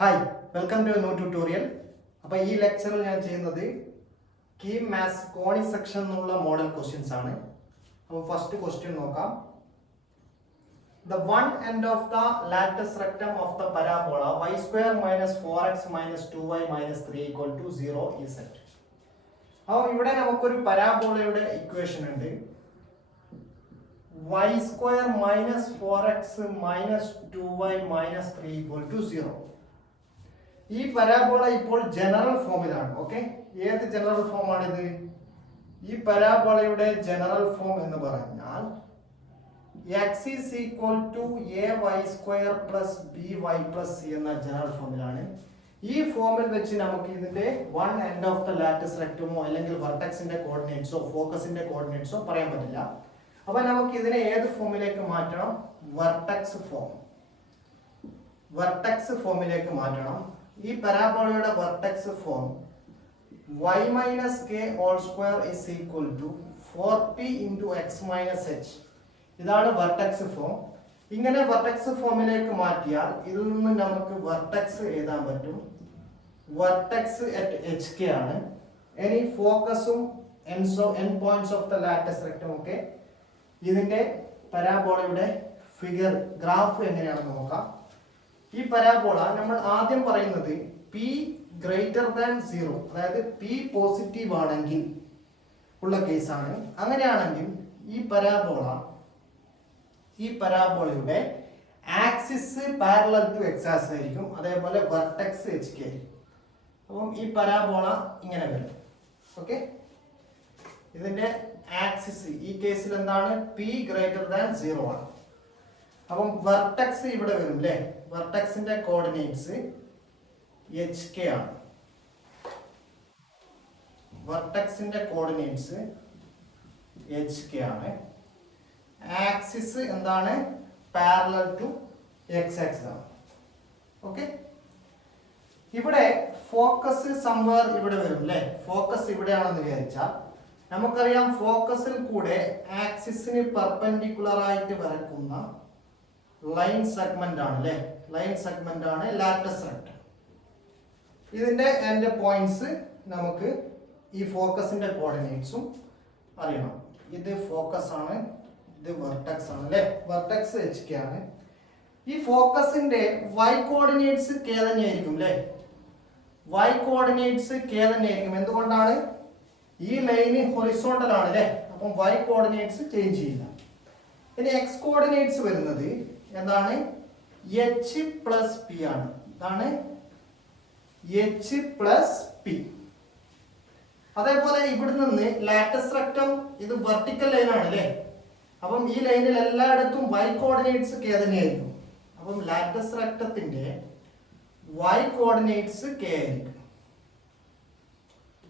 Hi welcome to new tutorial. അപ്പോൾ ഈ ലെക്ചറിൽ ഞാൻ ചെയ്യുന്നത് കീ മാത്സ് കോണി സെക്ഷൻ എന്നുള്ള മോഡൽ ക്വസ്റ്റ്യൻസ് ആണ്. അപ്പോൾ ഫസ്റ്റ് ക്വസ്റ്റ്യൻ നോക്കാം. The one end of the lattice rectum of the parabola y square minus 4x minus 2y minus 3 equal to 0 is set. അപ്പോൾ ഇവിടെ നമുക്കൊരു പരാബോളയുടെ ഇക്വേഷൻ ഉണ്ട്. y square minus 4x minus 2y minus 3 equal to 0. ഈ parabola ഇപ്പോൾ general ഫോമിലാണ്. Okay, ഏത് general form ആണിത്? ഈ പരാബോളയുടെ ജനറൽ ഫോം എന്ന് പറഞ്ഞാൽ x is equal to ay square plus by plus c എന്ന ജനറൽ ഫോമിലാണ്. ഈ ഫോമിൽ വെച്ച് നമുക്ക് ഇതിന്റെ one end of the latus റെക്ടമോ അല്ലെങ്കിൽ വെർട്ടെക്സിന്റെ കോർഡിനേറ്റ്സോ ഫോക്കസിന്റെ കോർഡിനേറ്റ്സോ പറയാൻ പറ്റില്ല. അപ്പൊ നമുക്ക് ഇതിനെ ഏത് ഫോമിലേക്ക് മാറ്റണം? വെർട്ടെക്സ് ഫോമിലേക്ക് മാറ്റണം. ഈ പരാബോളയുടെ vertex form y minus k all square is equal to 4p into x minus h. ഇതാണ് വെർട്ടെക്സ് ഫോം. ഇങ്ങനെ വെർട്ടെക്സ് ഫോമിലേക്ക് മാറ്റിയാൽ ഇതിൽ നിന്ന് നമുക്ക് വെർട്ടെക്സ് എഴുതാൻ പറ്റും. വെർട്ടെക്സ് അറ്റ് എച്ച് കെ ആണ്. ഇനി ഫോക്കസും end points of the latus rectum ഒക്കെ ഇതിന്റെ പരാബോളയുടെ ഫിഗർ ഗ്രാഫ് എങ്ങനെയാണെന്ന് നോക്കാം. ഈ പരാബോള നമ്മൾ ആദ്യം പറയുന്നത് p ഗ്രേറ്റർ ദാൻ 0, അതായത് p പോസിറ്റീവ് ആണെങ്കിൽ ഉള്ള കേസാണ്. അങ്ങനെയാണെങ്കിൽ ഈ പരാബോളയുടെ axis parallel to X axis ആയിരിക്കും. അതേപോലെ വെർട്ടെക്സ് എച്ച് കെ ആയിരിക്കും. അപ്പം ഈ പരാബോള ഇങ്ങനെ വരും. ഓക്കെ, ഇതിന്റെ ആക്സിസ് ഈ കേസിൽ എന്താണ്? p ഗ്രേറ്റർ ദാൻ 0 ആണ്. അപ്പം വെർട്ടെക്സ് ഇവിടെ വരും അല്ലേ? വെർട്ടെക്സിന്റെ കോർഡിനേറ്റ്സ് എച്ച് കെ ആണ്. വെർട്ടെക്സിന്റെ കോർഡിനേറ്റ്സ് എച്ച് കെ ആണ്. ആക്സിസ് എന്താണ്? പാരലൽ ടു എക്സ് ആക്സിസ് ആണ്. ഓക്കെ, ഇവിടെ ഫോക്കസ് സംവേർ ഇവിടെ വരും അല്ലേ? ഫോക്കസ് ഇവിടെയാണെന്ന് വിചാരിച്ചാൽ നമുക്കറിയാം ഫോക്കസിൽ കൂടെ ആക്സിസിന് പെർപെൻഡിക്കുലർ ആയിട്ട് വരക്കുന്ന ലൈൻ സെഗ്മെന്റ് ആണ് അല്ലേ? ലൈൻ സെഗ്മെന്റ് ആണ് ലാറ്റിസ് റെക്ടം. ഇതിന്റെ എൻഡ് പോയിന്റ്സ് നമുക്ക് ഈ ഫോക്കസിന്റെ കോർഡിനേറ്റ്സും അറിയണം. ഇത് ഫോക്കസ് ആണ്, ഇത് വെർട്ടെക്സ് ആണ് അല്ലേ? വെർട്ടെക്സ് എച്ച് കെ ആണ്. ഈ ഫോക്കസിന്റെ y കോർഡിനേറ്റ്സ് k തന്നെയായിരിക്കും അല്ലേ? y കോർഡിനേറ്റ്സ് k തന്നെയായിരിക്കും. എന്തുകൊണ്ടാണ്? ഈ ലൈന് ഹൊറിസോണ്ടൽ ആണ് അല്ലേ? അപ്പം y കോർഡിനേറ്റ്സ് ചേഞ്ച് ചെയ്യില്ല. ഇനി x കോർഡിനേറ്റ്സ് വരുന്നത് എന്താണ്? h പ്ലസ് പി ആണ്. ഇതാണ് h പ്ലസ് പി. അതേപോലെ ഇവിടെ നിന്ന് ലാറ്റിസ് റെക്ടം ഇത് വെർട്ടിക്കൽ ലൈൻ ആണ് അല്ലേ? അപ്പം ഈ ലൈനിൽ എല്ലായിടത്തും y കോർഡിനേറ്റ്സ് k തന്നെയായിരിക്കും. അപ്പം ലാറ്റിസ് റെക്ടത്തിന്റെ y കോർഡിനേറ്റ്സ് k ആയിരിക്കും.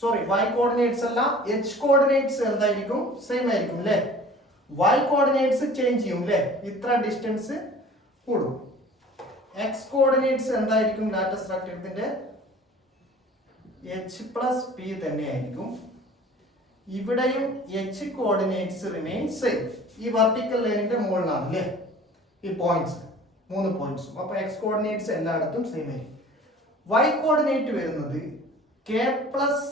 സോറി, y കോർഡിനേറ്റ്സ് അല്ല, h കോർഡിനേറ്റ്സ് എന്തായിരിക്കും? സെയിം ആയിരിക്കും അല്ലേ? y കോർഡിനേറ്റ്സ് ചേഞ്ച് ചെയ്യും അല്ലേ? ഇത്ര ഡിസ്റ്റൻസ് കൂടും. x കോർഡിനേറ്റ്സ് എന്തായിരിക്കും? ലാറ്റിസ് റെക്ടത്തിന്റെ h പ്ലസ് പി തന്നെയായിരിക്കും. ഇവിടെയും h കോർഡിനേറ്റ്സ് റിമെയിൻ സെയിം. ഈ വെർട്ടിക്കൽ ലൈനിന്റെ മുകളിലാണ് അല്ലേ ഈ പോയിന്റ്സ്, 3 പോയിന്റ്സ്. അപ്പൊ x കോർഡിനേറ്റ്സ് എല്ലായിടത്തും സെയിം ആയിരിക്കും. y കോർഡിനേറ്റ് വരുന്നത് k പ്ലസ്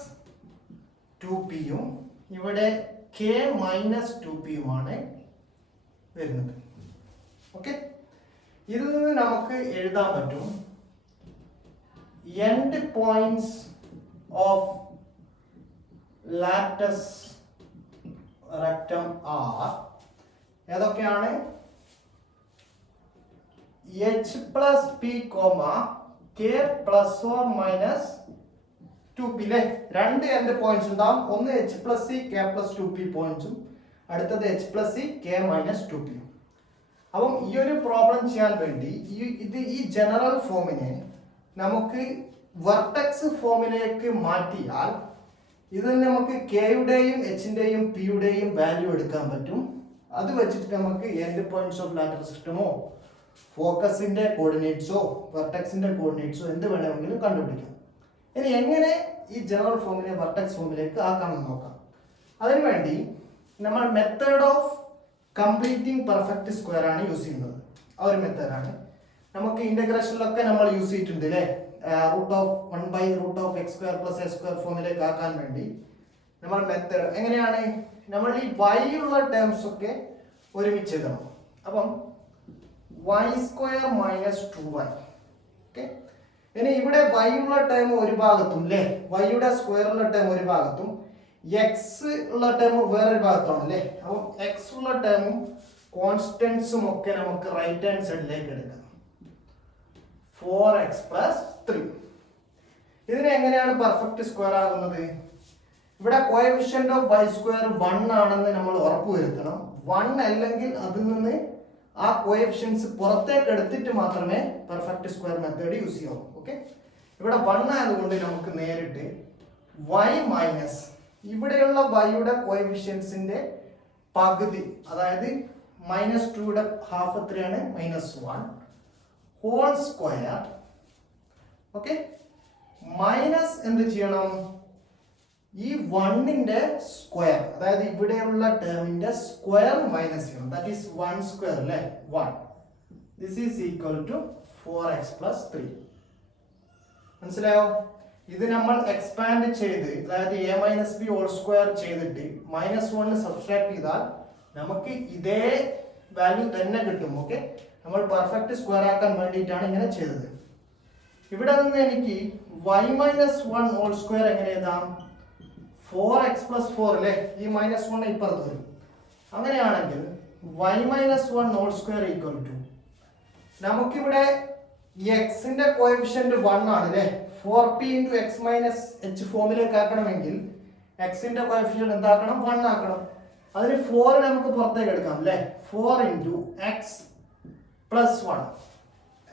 2p യും ഇവിടെ k മൈനസ് 2p യുമാണ് വരുന്നത്. ഓക്കെ, ഇതിൽ നിന്ന് നമുക്ക് എഴുതാൻ പറ്റും end points of latus rectum are ഏതൊക്കെയാണ്? h plus P comma k plus or minus 2p അല്ലേ? രണ്ട് എൻഡ് പോയിന്റ്സ് ഉണ്ടാവും. ഒന്ന് h പ്ലസ് സി k പ്ലസ് 2p പോയിന്റ്സും, അടുത്തത് h plus C k minus 2p. അപ്പം ഈ ഒരു പ്രോബ്ലം ചെയ്യാൻ വേണ്ടി ഈ ജനറൽ ഫോമിനെ നമുക്ക് വെർട്ടെക്സ് ഫോമിലേക്ക് മാറ്റിയാൽ ഇതിൽ നമുക്ക് കെയുടെയും എച്ചിന്റെയും പിയുടെയും വാല്യൂ എടുക്കാൻ പറ്റും. അത് വെച്ചിട്ട് നമുക്ക് എൻഡ് പോയിന്റ്സ് ഓഫ് ലാറ്റിസ് റെക്ടമോ ഫോക്കസിന്റെ കോർഡിനേറ്റ്സോ വെർട്ടെക്സിന്റെ കോർഡിനേറ്റ്സോ എന്ത് വേണമെങ്കിലും കണ്ടുപിടിക്കാം. ഇനി എങ്ങനെ ഈ ജനറൽ ഫോമിനെ വെർട്ടെക്സ് ഫോമിലേക്ക് ആക്കാമെന്ന് നോക്കാം. അതിനുവേണ്ടി നമ്മൾ method of completing perfect square ആണ് യൂസ് ചെയ്യുന്നത്. ആ ഒരു മെത്തേഡാണ്. നമുക്ക് ഇന്റഗ്രേഷനിലൊക്കെ നമ്മൾ യൂസ് ചെയ്തിട്ടുണ്ട് അല്ലേ, √1/√x² + a² ഫോമിലേക്ക് ആക്കാൻ വേണ്ടി നമ്മൾ മെത്തേഡ് എങ്ങനെയാണ്, നമ്മൾ ഈ y ഉള്ള ടേംസ് ഒക്കെ ഒരുമിച്ച് എഴുതണം. അപ്പം y² - 2y. ഓക്കെ, ഇനി ഇവിടെ y ഉള്ള ടേം ഒരു ഭാഗത്തും അല്ലേ, y യുടെ സ്ക്വയർ ഉള്ള ടേം ഒരു ഭാഗത്തും x ഉള്ള ടേം വേറൊരു ഭാഗത്താണ് അല്ലേ. അപ്പം x ഉള്ള ടേമും കോൺസ്റ്റന്റ്സും ഒക്കെ നമുക്ക് റൈറ്റ് ഹാൻഡ് സൈഡിലേക്ക് എടുക്കാം. 4x + 3. ഇതിനെ എങ്ങനെയാണ് പെർഫെക്റ്റ് സ്ക്വയർ ആകുന്നത്? ഇവിടെ കോഎഫിഷ്യന്റ് ഓഫ് y² 1 ആണെന്ന് നമ്മൾ ഉറപ്പുവരുത്തണം. 1 അല്ലെങ്കിൽ അതിൽ നിന്ന് ആ കോഎഫിഷ്യൻസ് പുറത്തേക്ക് എടുത്തിട്ട് മാത്രമേ പെർഫെക്റ്റ് സ്ക്വയർ മെത്തേഡ് യൂസ് ചെയ്യാവൂ. ഓക്കെ, ഇവിടെ 1 ആയതുകൊണ്ട് നമുക്ക് നേരിട്ട് y മൈനസ് ഇവിടെയുള്ള y-യുടെ കോഎഫിഷ്യൻസിന്റെ പകുതി, അതായത് -2യുടെ ഹാഫ് എത്രയാണ്, -1 ഹോൾ സ്ക്വയർ. ഓക്കെ, മൈനസ് എന്ത് ചെയ്യണം, ഈ 1ന്റെ സ്ക്വയർ, അതായത് ഇവിടെയുള്ള ടേമിന്റെ സ്ക്വയർ മൈനസ് ചെയ്യണം. ദാറ്റ് ഈസ് 1² അല്ലേ, 1. This is equal to 4x + 3. മനസ്സിലായോ? ഇത് നമ്മൾ എക്സ്പാൻഡ് ചെയ്ത്, അതായത് a-b² ചെയ്തിട്ട് -1 സബ്സ്ട്രാക്ട് ചെയ്താൽ നമുക്ക് ഇതേ വാല്യൂ തന്നെ കിട്ടും. ഓക്കെ, നമ്മൾ പെർഫെക്റ്റ് സ്ക്വയർ ആക്കാൻ വേണ്ടിയിട്ടാണ് ഇങ്ങനെ ചെയ്തത്. ഇവിടെ നിന്ന് എനിക്ക് y-1² എങ്ങനെ എഴുതാം, 4x + 4 അല്ലേ, ഈ -1 ഇപ്പുറത്ത് വരും. അങ്ങനെയാണെങ്കിൽ y-1² ഈക്വൽ ടു, നമുക്കിവിടെ എക്സിന്റെ കോഎഫിഷ്യന്റ് 1 ആണ് അല്ലേ, 4p × x - h ഫോമിലേക്ക് ആക്കണമെങ്കിൽ എക്സിന്റെ കോഎഫിഷ്യന്റ് എന്താക്കണം, 1 ആക്കണം. അതിന് 4 നമുക്ക് പുറത്തേക്ക് എടുക്കാം അല്ലേ, 4 × x + 1.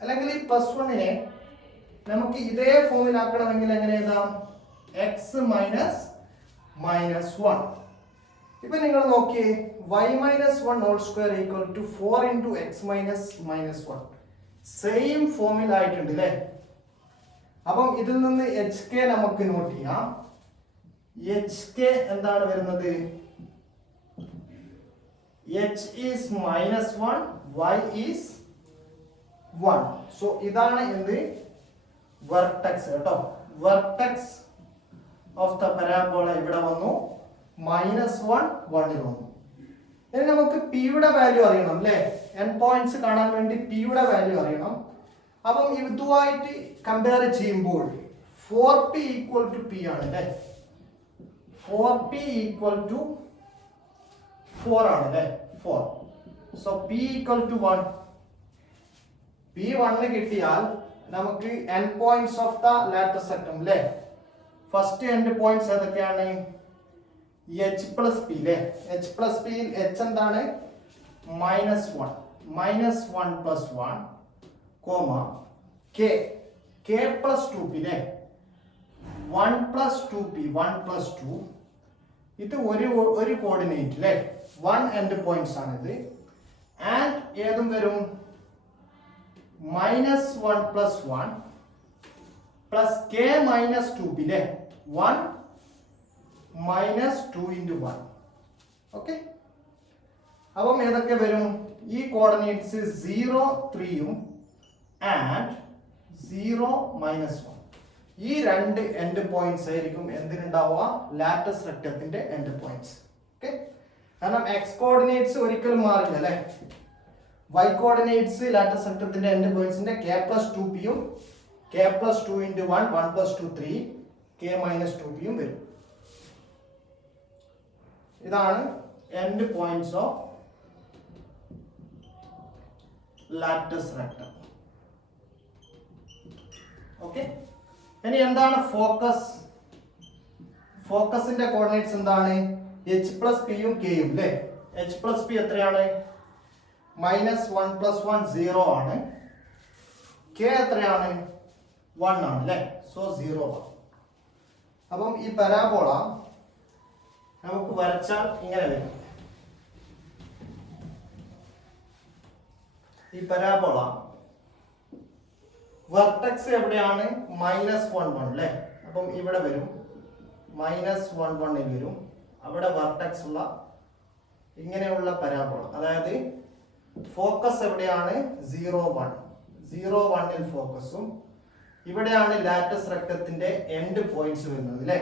അല്ലെങ്കിൽ ഈ +1നെ നമുക്ക് ഇതേ ഫോമിലാക്കണമെങ്കിൽ എങ്ങനെ എഴുതാം, x - -1. ഇപ്പൊ നിങ്ങൾ നോക്കിയേ, y-1² equal to 4 × x - -1 same ഫോമിലായിട്ടുണ്ട് അല്ലേ. അപ്പം ഇതിൽ നിന്ന് hk നമുക്ക് നോട്ട് ചെയ്യാം. hk എന്താണ് വരുന്നത്, h is -1, y is 1. So ഇതാണ് എന്ത്, വെർട്ടെക്സ് കേട്ടോ. വെർട്ടെക്സ് ഓഫ് ദ പരാബോള ഇവിടെ വന്നു, -1 1 വന്നു. ഇനി നമുക്ക് p യുടെ വാല്യൂ അറിയണം അല്ലേ, എൻ പോയിന്റ്സ് കാണാൻ വേണ്ടി p യുടെ വാല്യൂ അറിയണം. അപ്പം ഇതുമായിട്ട് കമ്പയർ ചെയ്യുമ്പോൾ 4p = p ആണ് അല്ലേ, 4p = 4 ആണ് അല്ലേ, 4. So p = 1. p 1 കിട്ടിയാൽ നമുക്ക് end points of the latus rectum അല്ലേ. ഫസ്റ്റ് എൻഡ് പോയിന്റ്സ് ഏതൊക്കെയാണ്, h + p അല്ലേ. h + p യിൽ h എന്താണ്, -1 + 1 കോമ k + 2p അല്ലേ, 1 + 2p 1 + 2. ഇത് ഒരു കോർഡിനേറ്റ് അല്ലേ, 1 എൻഡ് പോയിന്റ്സ് ആണ് ഇത്. ആൻഡ് ഏതും വരും -1 + 1 plus k - 2p അല്ലേ, 1 - 2 × 1. ഓക്കെ, അപ്പം ഏതൊക്കെ വരും, ഈ കോർഡിനേറ്റ്സ് 0 3 ആൻഡ് 0 - 1. ഈ രണ്ട് എൻഡ് പോയിന്റ്സ് ആയിരിക്കും എന്തിനുണ്ടാവുക, ലാറ്റസ് റെക്റ്റത്തിന്റെ എൻഡ് പോയിന്റ്സ്. ഓക്കെ, കാരണം x കോർഡിനേറ്റ്സ് ഒരിക്കലും മാറില്ല അല്ലേ. y കോർഡിനേറ്റ്സ് ലാറ്റസ് റെക്റ്റത്തിന്റെ എൻഡ് പോയിന്റ്സിന്റെ k + 2p യും k + 2 × 1 1 + 2 3 k - 2p യും വരും. ഇതാണ് end points of latus rectum. Okay, ഇനി എന്താണ് ഫോക്കസ്? ഫോക്കസിന്റെ കോർഡിനേറ്റ്സ് എന്താണ്, h + p യും k യും അല്ലേ. h + p എത്രയാണ്, -1 + 1 0 ആണ്. k എത്രയാണ്, 1 ആണ് അല്ലേ. സോ 0 ആണ്. അപ്പം ഈ പരാബോള നമുക്ക് വരച്ചാൽ ഇങ്ങനെ വരും. ഈ പരാബോള വെർട്ടെക്സ് എവിടെയാണ്, -1 1 അല്ലേ. അപ്പം ഇവിടെ വരും -1 1 ൽ വരും. അവിടെ വെർട്ടെക്സ് ഉള്ള ഇങ്ങനെയുള്ള പരാബോള, അതായത് ഫോക്കസ് എവിടെയാണ്, 0 1 0 1ൽ ഫോക്കസും ഇവിടെയാണ് ലാറ്റസ് റെക്ടത്തിന്റെ എൻഡ് പോയിന്റ്സ് വരുന്നത് അല്ലേ.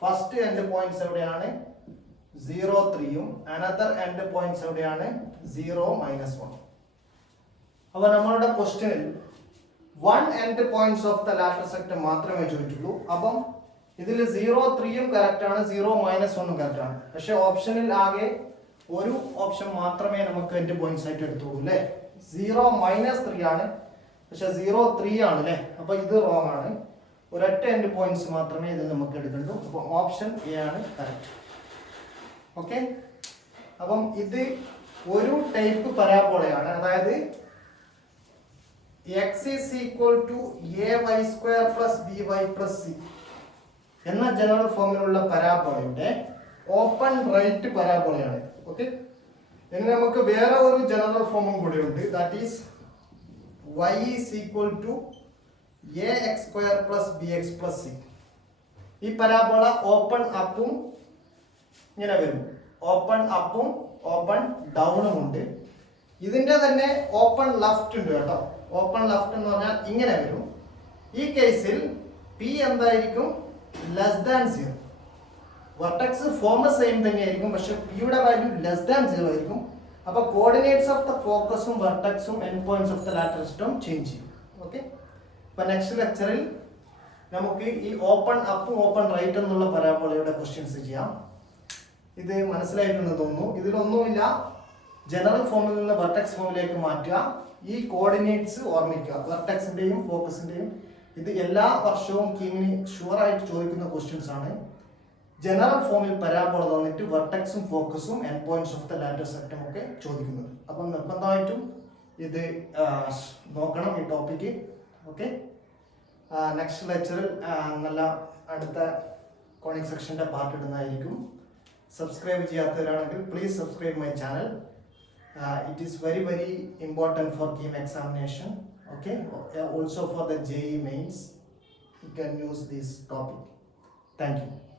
ഫസ്റ്റ് എൻഡ് പോയിന്റ്സ് എവിടെയാണ് 0 3ഉം അനദർ എൻഡ് പോയിന്റ്സ് എവിടെയാണ് 0 -1. അപ്പോൾ നമ്മളുടെ ക്വസ്റ്റ്യനിൽ 1 end points of the latus rectum മാത്രമേ ചോദിച്ചുള്ളൂ. അപ്പം ഇതിൽ 0 3ഉം കറക്റ്റ് ആണ്, 0 -1ഉം കറക്റ്റ് ആണ്. പക്ഷെ ഓപ്ഷനിൽ ആകെ ഒരു ഓപ്ഷൻ മാത്രമേ നമുക്ക് എൻഡ് പോയിന്റ്സ് ആയിട്ട് എടുത്തുള്ളൂ അല്ലേ. 0 -3 ആണ്, പക്ഷെ 0 3 ആണ് അല്ലേ. അപ്പൊ ഇത് റോങ് ആണ്. ഒരൊറ്റ എൻഡ് പോയിന്റ്സ് മാത്രമേ ഇത് നമുക്ക് എടുക്കണ്ടൂ. അപ്പൊ ഓപ്ഷൻ എ ആണ് കറക്റ്റ്. ഓക്കെ, അപ്പം ഇത് ഒരു ടൈപ്പ് പരാബോളയാണ്. അതായത് x is equal to ay square plus by plus c എന്ന ജനറൽ ഫോമിലുള്ള പരാബോളയുടെ ഓപ്പൺ റൈറ്റ് പരാബോളയാണ്. ഓക്കെ, ഇനി നമുക്ക് വേറെ ഒരു ജനറൽ ഫോമും കൂടി ഉണ്ട്. That is y is equal to ax square plus bx plus c. ഈ പരാബോള ഓപ്പൺ അപ്പും ഇങ്ങനെ വരും, ഓപ്പൺ അപ്പും ഓപ്പൺ ഡൗണും ഉണ്ട്. ഇതിന്റെ തന്നെ ഓപ്പൺ ലെഫ്റ്റ് ഉണ്ട് കേട്ടോ. ഓപ്പൺ ലെഫ്റ്റ് എന്ന് പറഞ്ഞാൽ ഇങ്ങനെ വരും. ഈ കേസിൽ p എന്തായിരിക്കും? Less than 0. Vertex form same തന്നെയായിരിക്കും, പക്ഷെ p യുടെ വാല്യൂ ലെസ് ദാൻ 0 ആയിരിക്കും. അപ്പോൾ കോർഡിനേറ്റ്സ് ഓഫ് ദ ഫോക്കസും വെർട്ടെക്സും end points of the latus rectum change ചെയ്യും. ഓക്കെ, അപ്പോൾ നെക്സ്റ്റ് ലെക്ചറിൽ നമുക്ക് ഈ ഓപ്പൺ അപ്പും ഓപ്പൺ റൈറ്റ് എന്നുള്ള പരാബോളയുടെ ക്വസ്റ്റ്യൻസ് ചെയ്യാം. ഇത് മനസ്സിലായിട്ടുണ്ടെന്ന് തോന്നുന്നു. ഇതിലൊന്നുമില്ല, ജനറൽ ഫോമിൽ നിന്ന് വെർട്ടെക്സ് ഫോമിലേക്ക് മാറ്റുക, ഈ കോർഡിനേറ്റ്സ് ഓർമ്മിക്കുക, വെർട്ടെക്സിന്റെയും ഫോക്കസിന്റെയും. ഇത് എല്ലാ വർഷവും കീമിന് ഷുവറായിട്ട് ചോദിക്കുന്ന ക്വസ്റ്റ്യൻസ് ആണ്. ജനറൽ ഫോമിൽ പരാബോള തന്നിട്ട് വെർട്ടെക്സും ഫോക്കസും end points of the latus rectum ഒക്കെ ചോദിക്കുന്നത്. അപ്പം നിർബന്ധമായിട്ടും ഇത് നോക്കണം ഈ ടോപ്പിക്ക്. ഓക്കെ, നെക്സ്റ്റ് ലെക്ചറിൽ നല്ല അടുത്ത കോണിക് സെക്ഷന്റെ പാർട്ട് ഇടുന്നതായിരിക്കും. സബ്സ്ക്രൈബ് ചെയ്യാത്തവരാണെങ്കിൽ please subscribe my channel. It is very very important for KEAM examination. Okay, also for the JEE mains you can use this topic. Thank you.